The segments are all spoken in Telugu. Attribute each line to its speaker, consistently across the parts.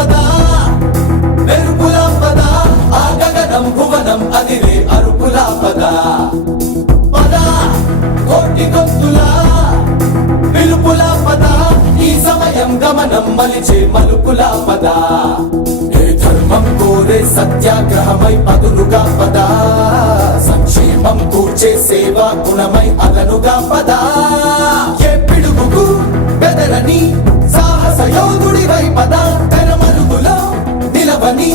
Speaker 1: ఆపదా మెరుపులాపదా ఆ గగనం భువనం అదిరే అరుపులాపదా పదా? కోటి గొంతులా పిలుపులాపదా ఈ సమయం గమనం మలిచే మలుపులాపదా ఏ ధర్మం కోరే సత్యాగ్రహమై పదులుగా పదా సంక్షేమం కూర్చే సేవా గుణమై అదనుగా పదా నిలవని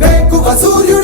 Speaker 1: వేకువ సూర్యుడు